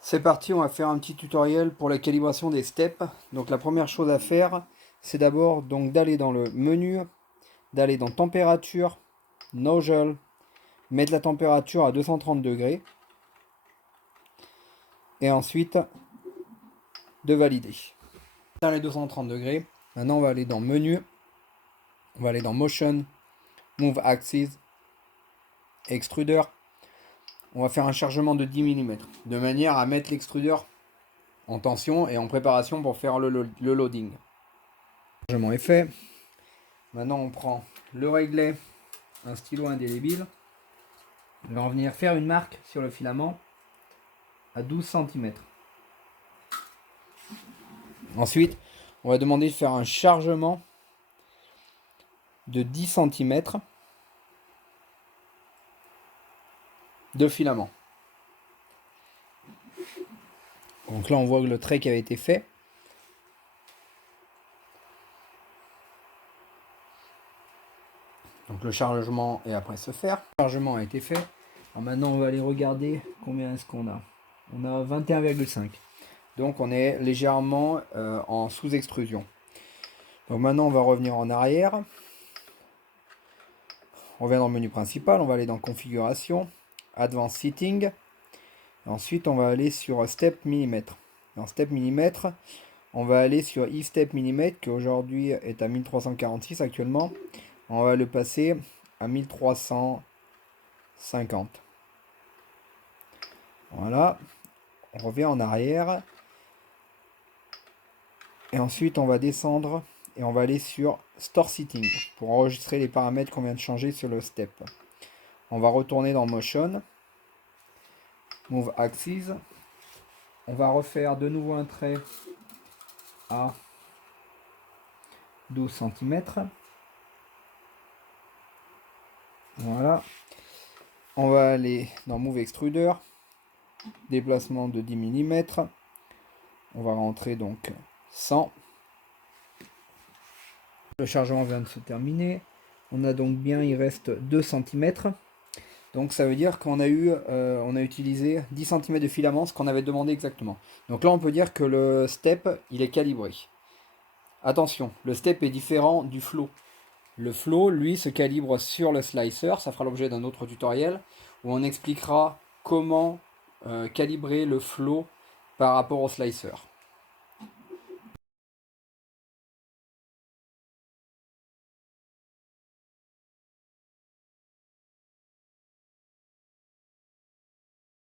C'est parti, on va faire un petit tutoriel pour la calibration des steps. Donc la première chose à faire, c'est d'abord donc d'aller dans le menu, d'aller dans température, nozzle, mettre la température à 230 degrés et ensuite de valider. Dans les 230 degrés, maintenant on va aller dans menu, on va aller dans motion, move axis, extrudeur. On va faire un chargement de 10 mm de manière à mettre l'extrudeur en tension et en préparation pour faire le loading. Le chargement est fait. Maintenant on prend le réglet, un stylo indélébile. On va venir faire une marque sur le filament à 12 cm. Ensuite, on va demander de faire un chargement de 10 cm de filament. Donc là on voit que le trait qui avait été fait. Donc le chargement est après se faire. Le chargement a été fait. Alors maintenant on va aller regarder combien est-ce qu'on a. On a 21,5. Donc on est légèrement en sous-extrusion. Donc maintenant on va revenir en arrière. On revient dans le menu principal, on va aller dans configuration, advanced setting. Ensuite on va aller sur step millimètre. Dans step millimètre, on va aller sur if step millimètre qui aujourd'hui est à 1346 actuellement. On va le passer à 1350. Voilà. On revient en arrière. Et ensuite on va descendre et on va aller sur store setting pour enregistrer les paramètres qu'on vient de changer sur le step. On va retourner dans motion, move axis. On va refaire de nouveau un trait à 12 cm. Voilà. On va aller dans move extruder, déplacement de 10 mm. On va rentrer donc 100. Le chargement vient de se terminer. On a donc bien, il reste 2 cm. Donc ça veut dire qu'on a utilisé 10 cm de filament, ce qu'on avait demandé exactement. Donc là on peut dire que le step, il est calibré. Attention, le step est différent du flow. Le flow, lui, se calibre sur le slicer. Ça fera l'objet d'un autre tutoriel où on expliquera comment calibrer le flow par rapport au slicer.